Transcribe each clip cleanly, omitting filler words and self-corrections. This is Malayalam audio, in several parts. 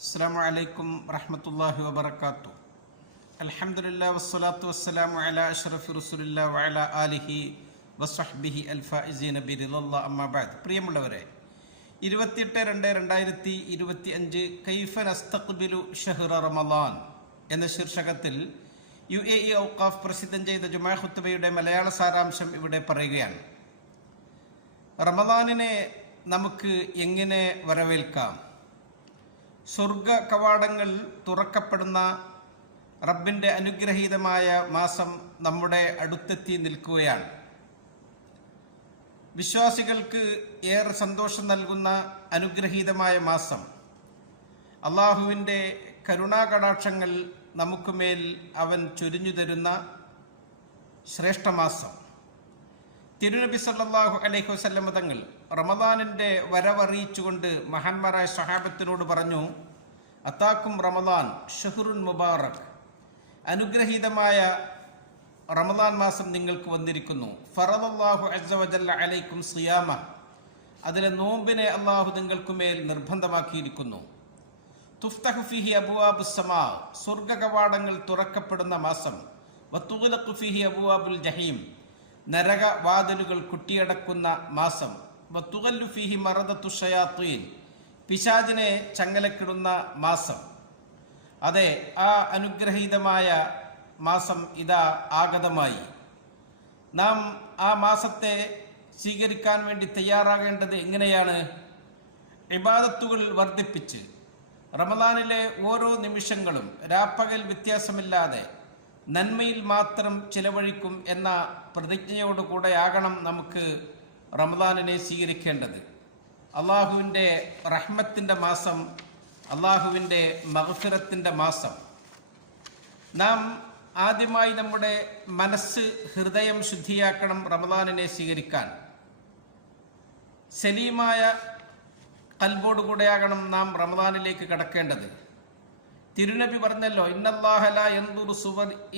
അസ്സലാമു അലൈക്കും വറഹ്മത്തുള്ളാഹി വബറകാതുഹു. അൽഹംദുലില്ലാഹി വസ്സലാത്തു വസ്സലാമു അലാ അഷ്റഫി റസൂലില്ലാഹി വഅലാ ആലിഹി വസ്വഹ്ബിഹി അൽഫായിസീന ബിറിളല്ലാഹി അമ്മാ ബഅദ്. പ്രിയമുള്ളവരെ, 28/2/2025 കൈഫ നസ്തഖ്ബിലു ഷഹ്റ റമളാൻ എന്ന ശീർഷകത്തിൽ UAE ഔഖാഫ് പ്രസിദ്ധം ചെയ്ത ജുമാ ഖുത്ബയുടെ മലയാള സാരാംശം ഇവിടെ പറയുകയാണ്. റമളാനിനെ നമുക്ക് എങ്ങനെ വരവേൽക്കാം? സ്വർഗ കവാടങ്ങൾ തുറക്കപ്പെടുന്ന റബ്ബിൻ്റെ അനുഗ്രഹീതമായ മാസം നമ്മുടെ അടുത്തെത്തി നിൽക്കുകയാണ്. വിശ്വാസികൾക്ക് ഏറെ സന്തോഷം നൽകുന്ന അനുഗ്രഹീതമായ മാസം, അള്ളാഹുവിൻ്റെ കരുണാകടാക്ഷങ്ങൾ നമുക്കുമേൽ അവൻ ചൊരിഞ്ഞു തരുന്ന ശ്രേഷ്ഠമാസം. തിരുനബി സല്ലല്ലാഹു അലൈഹി വസല്ലം തങ്ങൾ റമദാനിൻ്റെ വരവറിയിച്ചുകൊണ്ട് മഹാന്മാരായ സ്വഹാബത്തിനോട് പറഞ്ഞു, അത്താക്കും റമദാൻ ഷഹ്റുൻ മുബാറക്, അനുഗ്രഹീതമായ റമദാൻ മാസം നിങ്ങൾക്ക് വന്നിരിക്കുന്നു. ഫറദല്ലാഹു അസ്സ വജല്ല അലൈക്കും സിയാമ, അതിലെ നോമ്പിനെ അള്ളാഹു നിങ്ങൾക്കുമേൽ നിർബന്ധമാക്കിയിരിക്കുന്നു. തുഫ്തഹു ഫീഹി അബ്വാബുസ് സമാ, സ്വർഗ കവാടങ്ങൾ തുറക്കപ്പെടുന്ന മാസം. വതുഗ്ലഖു ഫീഹി അബ്വാബുൽ ജഹീം, നരക വാതിലുകൾ കുട്ടിയടക്കുന്ന മാസം. വതുഗല്ലു ഫീഹി മറദത്തു ഷയാത്തീൻ, പിശാചിനെ ചങ്ങലക്കിടുന്ന മാസം. അതെ, ആ അനുഗ്രഹീതമായ മാസം ഇതാ ആഗതമായി. നാം ആ മാസത്തെ സ്വീകരിക്കാൻ വേണ്ടി തയ്യാറാകേണ്ടത് എങ്ങനെയാണ്? ഇബാദത്തുകൾ വർദ്ധിപ്പിച്ച് റമദാനിലെ ഓരോ നിമിഷങ്ങളും രാപ്പകൽ വ്യത്യാസമില്ലാതെ നന്മയിൽ മാത്രം ചിലവഴിക്കും എന്ന പ്രതിജ്ഞയോടുകൂടെയാകണം നമുക്ക് റമദാനിനെ സ്വീകരിക്കേണ്ടത്. അള്ളാഹുവിൻ്റെ റഹ്മത്തിൻ്റെ മാസം, അള്ളാഹുവിൻ്റെ മഗ്ഫിറത്തിൻ്റെ മാസം. നാം ആദ്യമായി നമ്മുടെ മനസ്സ്, ഹൃദയം ശുദ്ധിയാക്കണം റമദാനിനെ സ്വീകരിക്കാൻ. സലീമായ ഖൽബോടുകൂടെയാകണം നാം റമദാനിലേക്ക് കടക്കേണ്ടത്. തിരുനബി പറഞ്ഞല്ലോ, ഇന്നല്ലാഹ ലാ യൻദുറു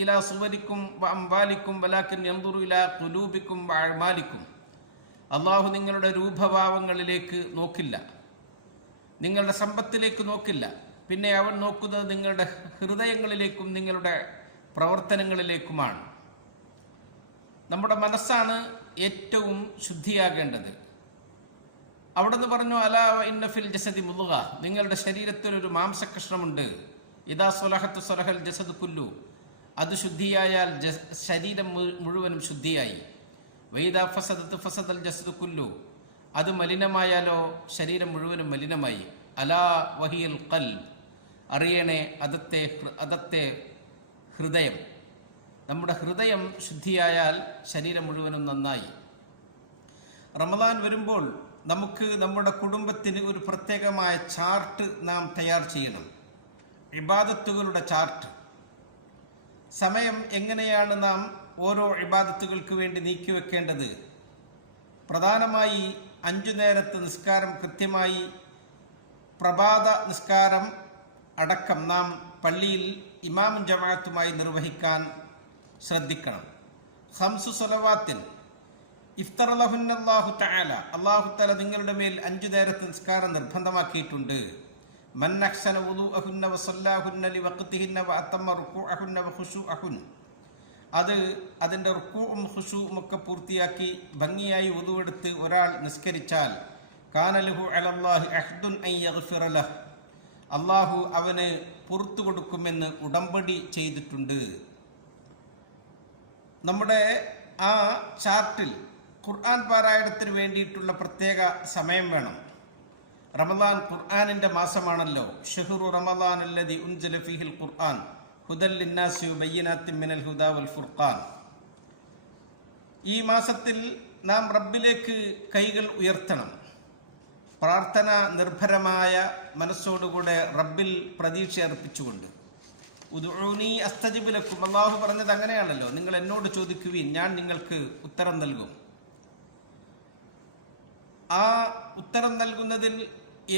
ഇലാ സുവരിക്കും വ അംവാലിക്കും വലാകിൻ യൻദുറു ഇലാ ഖുലൂബിക്കും വ അഅ്മാലിക്കും. അള്ളാഹു നിങ്ങളുടെ രൂപഭാവങ്ങളിലേക്ക് നോക്കില്ല, നിങ്ങളുടെ സമ്പത്തിലേക്ക് നോക്കില്ല, പിന്നെ അവൻ നോക്കുന്നത് നിങ്ങളുടെ ഹൃദയങ്ങളിലേക്കും നിങ്ങളുടെ പ്രവർത്തനങ്ങളിലേക്കുമാണ്. നമ്മുടെ മനസ്സാണ് ഏറ്റവും ശുദ്ധിയാകേണ്ടത്. അവിടുന്ന് പറഞ്ഞു, അലാ ഇന്ന ഫിൽ ജസദി മുദ്ഗ, നിങ്ങളുടെ ശരീരത്തിലൊരു മാംസകഷ്ണമുണ്ട്. ഇദാ സ്വലഹത്ത് സ്വലഹൽ ജസദ് കുല്ലു, അത് ശുദ്ധിയായാൽ ശരീരം മുഴുവനും ശുദ്ധിയായി. വൈദാ ഫസദത്ത് ഫസദൽ ജസദ് കുല്ലു, അത് മലിനമായാലോ ശരീരം മുഴുവനും മലിനമായി. അലാ വഹിയൽ ഖൽബ്, അറിയണേ അതത്തെ ഹൃദയം. നമ്മുടെ ഹൃദയം ശുദ്ധിയായാൽ ശരീരം മുഴുവനും നന്നായി. റമദാൻ വരുമ്പോൾ നമുക്ക് നമ്മുടെ കുടുംബത്തിന് ഒരു പ്രത്യേകമായ ചാർട്ട് നാം തയ്യാർ ചെയ്യണം, ഇബാദത്തുകളുടെ ചാർട്ട്. സമയം എങ്ങനെയാണ് നാം ഓരോ ഇബാദത്തുകൾക്ക് വേണ്ടി നീക്കിവെക്കേണ്ടത്? പ്രധാനമായി 5 നേരത്തെ നിസ്കാരം കൃത്യമായി, പ്രഭാത നിസ്കാരം അടക്കം നാം പള്ളിയിൽ ഇമാമും ജമാഅത്തുമായി നിർവഹിക്കാൻ ശ്രദ്ധിക്കണം. ഖംസു സ്വലവാത്തിൻ ഇഫ്തറലഹുന്നല്ലാഹു തആല, അല്ലാഹു തആല നിങ്ങളുടെ മേൽ 5 നേരത്തെ നിസ്കാരം നിർബന്ധമാക്കിയിട്ടുണ്ട്. മൻ അഹ്സന വുദൂഅഹുന്ന വസല്ലാഹുന്ന ലിവഖ്തിഹിന്ന വഅതമ്മ റുകൂഅഹുന്ന വഖുശൂഅഹുൻ, അത് അതിൻ്റെ റുക്കൂഉം ഖുശൂഉം ഒക്കെ പൂർത്തിയാക്കി ഭംഗിയായി വുദൂഎടുത്ത് ഒരാൾ നിസ്കരിച്ചാൽ കാനലഹു അലല്ലാഹി അഹ്ദുൻ അൻ യഗ്ഫിറ ലഹ്, അള്ളാഹു അവന് പുറത്തു കൊടുക്കുമെന്ന് ഉടമ്പടി ചെയ്തിട്ടുണ്ട്. നമ്മുടെ ആ ചാർട്ടിൽ ഖുർആൻ പാരായണത്തിന് വേണ്ടിയിട്ടുള്ള പ്രത്യേക സമയം വേണം. റമദാൻ ഖുർആനിൻ്റെ മാസമാണല്ലോ. ഷഹ്റു റമദാൻ അല്ലദി ഉൻസില ഫീഹിൽ ഖുർആൻ ഹുദൽ ലിന്നാസി വബയ്യിനാത്തിൻ മിനൽ ഹുദാ വൽ ഫുർഖാൻ. ഈ മാസത്തിൽ നാം റബ്ബിലേക്ക് കൈകൾ ഉയർത്തണം. പ്രാർത്ഥന നിർഭരമായ മനസ്സോടുകൂടെ റബ്ബിൽ പ്രതീക്ഷ അർപ്പിച്ചുകൊണ്ട്. ഉദ്ഉനി അസ്തജിബ് ലക്കും, അല്ലാഹു പറഞ്ഞത് അങ്ങനെയാണല്ലോ, നിങ്ങൾ എന്നോട് ചോദിക്കുവിൻ, ഞാൻ നിങ്ങൾക്ക് ഉത്തരം നൽകും. ആ ഉത്തരം നൽകുന്നതിൽ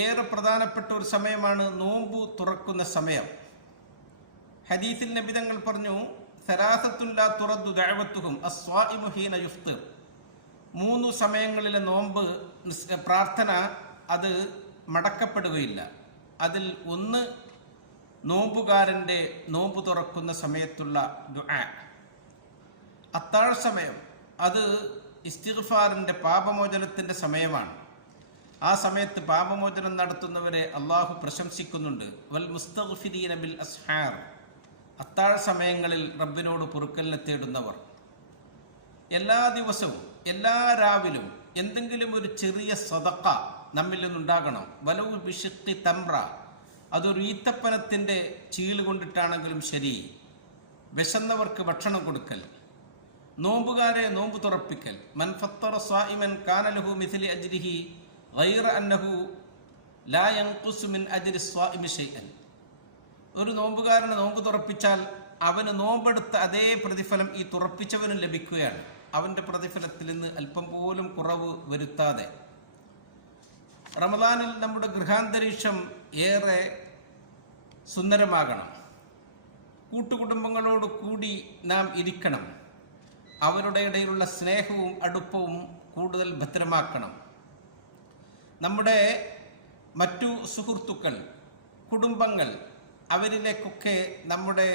ഏറെ പ്രധാനപ്പെട്ട ഒരു സമയമാണ് നോമ്പു തുറക്കുന്ന സമയം. ഹദീസിൽ നബി തങ്ങൾ പറഞ്ഞു, സലാസത്തുൻ ലാ തുറദ്ദു ദഅവത്തുഹും അസ്വാഇമു ഹീന യുഫ്തിർ. 3 സമയങ്ങളിലെ നോമ്പ് പ്രാർത്ഥന അത് മടക്കപ്പെടുകയില്ല. അതിൽ ഒന്ന് നോമ്പുകാരൻ്റെ നോമ്പ് തുറക്കുന്ന സമയത്തുള്ള ദുആ. അത്താഴ സമയം അത് ഇസ്തിഗ്ഫാറിൻ്റെ പാപമോചനത്തിൻ്റെ സമയമാണ്. ആ സമയത്ത് പാപമോചനം നടത്തുന്നവരെ അള്ളാഹു പ്രശംസിക്കുന്നുണ്ട്. വൽ മുസ്തഗ്ഫിരീന ബിൽ അസ്ഹാർ, അത്താഴ സമയങ്ങളിൽ റബ്ബിനോട് പൊറുക്കലിനെ തേടുന്നവർ. എല്ലാ ദിവസവും എല്ലാ രാവിലും എന്തെങ്കിലും ഒരു ചെറിയ സദഖ നമ്മിൽ നിന്നുണ്ടാകണം. വലൗ ബിശിഖ്ഖി തംറ, അതൊരു ഈത്തപ്പനത്തിൻ്റെ ചീല് കൊണ്ടിട്ടാണെങ്കിലും ശരി. വിശന്നവർക്ക് ഭക്ഷണം കൊടുക്കൽ, നോമ്പുകാരെ നോമ്പ് തുറപ്പിക്കൽ. മൻ ഫത്തറ സ്വാഇമൻ കാന ലഹു മിസ്ലു അജ്രിഹി ഗൈറ അന്നഹു ലാ യൻഖുസു മിൻ അജ്രി സ്വാഇമി ശൈഅൻ. ഒരു നോമ്പുകാരനെ നോമ്പ് തുറപ്പിച്ചാൽ അവന് നോമ്പെടുത്ത അതേ പ്രതിഫലം ഈ തുറപ്പിച്ചവനും ലഭിക്കുകയാണ്. അവൻ്റെ പ്രതിഫലത്തിൽ നിന്ന് അല്പം പോലും കുറവ് വരുത്താതെ. റമദാനിൽ നമ്മുടെ ഗൃഹാന്തരീക്ഷം ഏറെ സുന്ദരമാകണം. കൂട്ടുകുടുംബങ്ങളോട് കൂടി നാം ഇരിക്കണം. അവരുടെ ഇടയിലുള്ള സ്നേഹവും അടുപ്പവും കൂടുതൽ ഭദ്രമാക്കണം. നമ്മുടെ മറ്റു സുഹൃത്തുക്കൾ, കുടുംബങ്ങൾ, അവരിലേക്കൊക്കെ നമ്മുടെ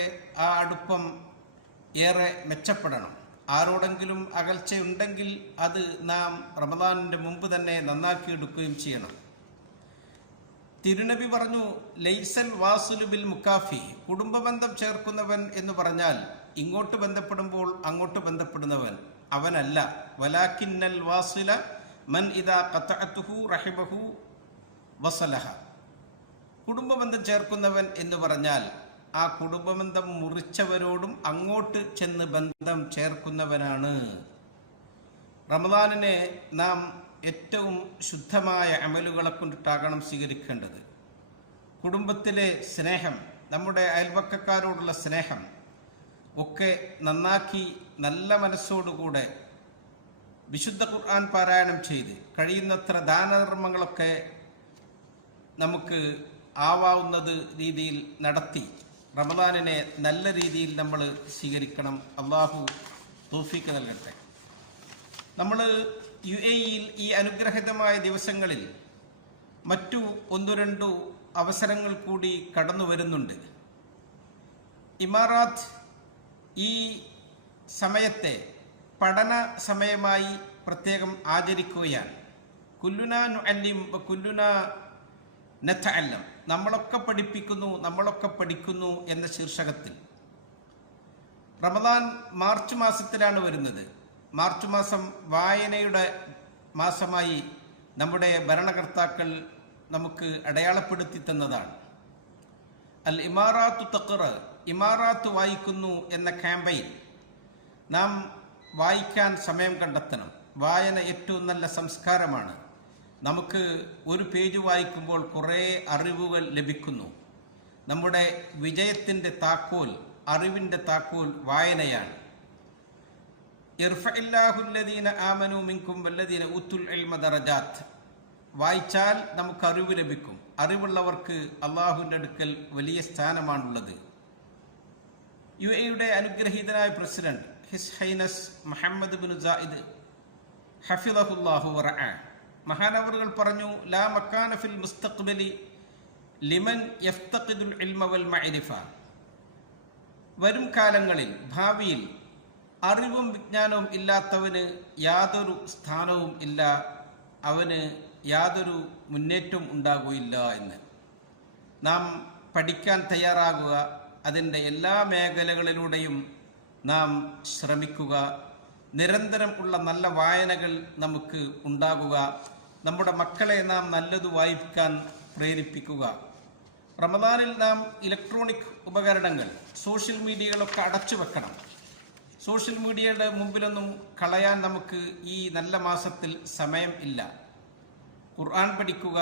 ആ അടുപ്പം ഏറെ മെച്ചപ്പെടണം. ആരോടെങ്കിലും അകൽച്ചയുണ്ടെങ്കിൽ അത് നാം റമദാനിൻ്റെ മുമ്പ് തന്നെ നന്നാക്കിയെടുക്കുകയും ചെയ്യണം. തിരുനബി പറഞ്ഞു, ലൈസൽ വാസുലു ബിൽ മുക്കാഫി, കുടുംബബന്ധം ചേർക്കുന്നവൻ എന്ന് പറഞ്ഞാൽ ഇങ്ങോട്ട് ബന്ധപ്പെടുമ്പോൾ അങ്ങോട്ട് ബന്ധപ്പെടുന്നവൻ അവനല്ല. വലാക്കിന്നൽ വാസില മൻ ഇദാ ഖതഅതുഹു റഹിബഹു വസലഹ. കുടുംബബന്ധം ചേർക്കുന്നവൻ എന്ന് പറഞ്ഞാൽ ആ കുടുംബബന്ധം മുറിച്ചവരോടും അങ്ങോട്ട് ചെന്ന് ബന്ധം ചേർക്കുന്നവനാണ്. റമദാനിനെ നാം ഏറ്റവും ശുദ്ധമായ അമലുകളെ കൊണ്ടിട്ടാകണം സ്വീകരിക്കേണ്ടത്. കുടുംബത്തിലെ സ്നേഹം, നമ്മുടെ അയൽവക്കക്കാരോടുള്ള സ്നേഹം ഒക്കെ നന്നാക്കി നല്ല മനസ്സോടുകൂടെ വിശുദ്ധ ഖുർആൻ പാരായണം ചെയ്ത് കഴിയുന്നത്ര ദാനധർമ്മങ്ങളൊക്കെ നമുക്ക് ആവാവുന്നത് രീതിയിൽ നടത്തി റമദാനിനെ നല്ല രീതിയിൽ നമ്മൾ സ്വീകരിക്കണം. അള്ളാഹു തൗഫീഖ് നൽകട്ടെ. നമ്മൾ UAE-യിൽ ഈ അനുഗ്രഹീതമായ ദിവസങ്ങളിൽ മറ്റു 1-2 അവസരങ്ങൾ കൂടി കടന്നു വരുന്നുണ്ട്. ഇമാറാത്ത് ഈ സമയത്തെ പഠന സമയമായി പ്രത്യേകം ആചരിക്കുകയാണ്. കുല്ലുനാ നുഅല്ലിം വ കുല്ലുനാ നതഅല്ലം, നമ്മളൊക്കെ പഠിപ്പിക്കുന്നു നമ്മളൊക്കെ പഠിക്കുന്നു എന്ന ശീർഷകത്തിൽ. റമദാൻ മാർച്ച് മാസത്തിലാണ് വരുന്നത്. മാർച്ച് മാസം വായനയുടെ മാസമായി നമ്മുടെ ഭരണകർത്താക്കൾ നമുക്ക് അടയാളപ്പെടുത്തി തന്നതാണ്. അൽ ഇമാറാത്തു തഖറ, ഇമാറാത്ത് വായിക്കുന്നു എന്ന ക്യാമ്പയിൻ നാം വായിക്കാൻ സമയം കണ്ടെത്തണം. വായന ഏറ്റവും നല്ല സംസ്കാരമാണ്. നമുക്ക് ഒരു പേജ് വായിക്കുമ്പോൾ കുറേ അറിവുകൾ ലഭിക്കുന്നു. നമ്മുടെ വിജയത്തിൻ്റെ താക്കോൽ, അറിവിൻ്റെ താക്കോൽ വായനയാണ്. ഇർഫഇല്ലാഹുല്ലദീന ആമനു മിൻകും വല്ലദീന ഊത്തുൽ ഇൽമ ദറജാത്ത്. വായിച്ചാൽ നമുക്ക് അറിവ് ലഭിക്കും. അറിവുള്ളവർക്ക് അള്ളാഹുവിൻ്റെ അടുക്കൽ വലിയ സ്ഥാനമാണുള്ളത്. UAE-യുടെ അനുഗ്രഹീതനായ president His Highness Mohamed bin Zayed ഹഫിളഹുല്ലാഹു വറഅ, മഹാനവറുകൾ പറഞ്ഞു, ലാ മക്കാന ഫിൽ മുസ്തഖ്ബലി ലിമൻ യഫ്തഖിദുൽ ഇൽമ വൽ മഅരിഫ. വരും കാലങ്ങളിൽ, ഭാവിയിൽ അറിവും വിജ്ഞാനവും ഇല്ലാത്തവന് യാതൊരു സ്ഥാനവും ഇല്ല, അവന് യാതൊരു മുന്നേറ്റവും ഉണ്ടാകുകയില്ല എന്ന്. നാം പഠിക്കാൻ തയ്യാറാകുക, അതിൻ്റെ എല്ലാ മേഖലകളിലൂടെയും നാം ശ്രമിക്കുക. നിരന്തരം ഉള്ള നല്ല വായനകൾ നമുക്ക് ഉണ്ടാകുക. നമ്മുടെ മക്കളെ നാം നല്ലത് വായിക്കാൻ പ്രേരിപ്പിക്കുക. റമദാനിൽ നാം ഇലക്ട്രോണിക് ഉപകരണങ്ങൾ, സോഷ്യൽ മീഡിയകളൊക്കെ അടച്ചു വെക്കണം. സോഷ്യൽ മീഡിയയുടെ മുമ്പിലൊന്നും കളയാൻ നമുക്ക് ഈ നല്ല മാസത്തിൽ സമയം ഇല്ല. ഖുർആൻ പഠിക്കുക,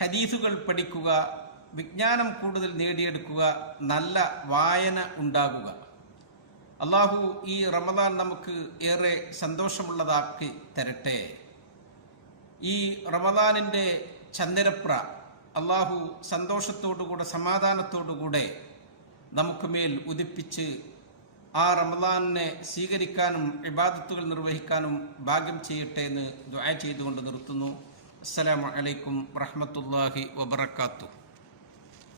ഹദീസുകൾ പഠിക്കുക, വിജ്ഞാനം കൂടുതൽ നേടിയെടുക്കുക, നല്ല വായന ഉണ്ടാകുക. അള്ളാഹു ഈ റമദാൻ നമുക്ക് ഏറെ സന്തോഷമുള്ളതാക്കി തരട്ടെ. ഈ റമദാനിൻ്റെ ചന്ദനപ്ര അള്ളാഹു സന്തോഷത്തോടുകൂടെ സമാധാനത്തോടുകൂടെ നമുക്ക് മേൽ ഉദിപ്പിച്ച് ആ റമദാനിനെ സ്വീകരിക്കാനും ഇബാദത്തുകൾ നിർവഹിക്കാനും ഭാഗ്യം ചെയ്യട്ടെ എന്ന് ദുആ ചെയ്തുകൊണ്ട് നിർത്തുന്നു. അസ്സലാമു അലൈക്കും വറഹ്മത്തുള്ളാഹി വബറകാതുഹു.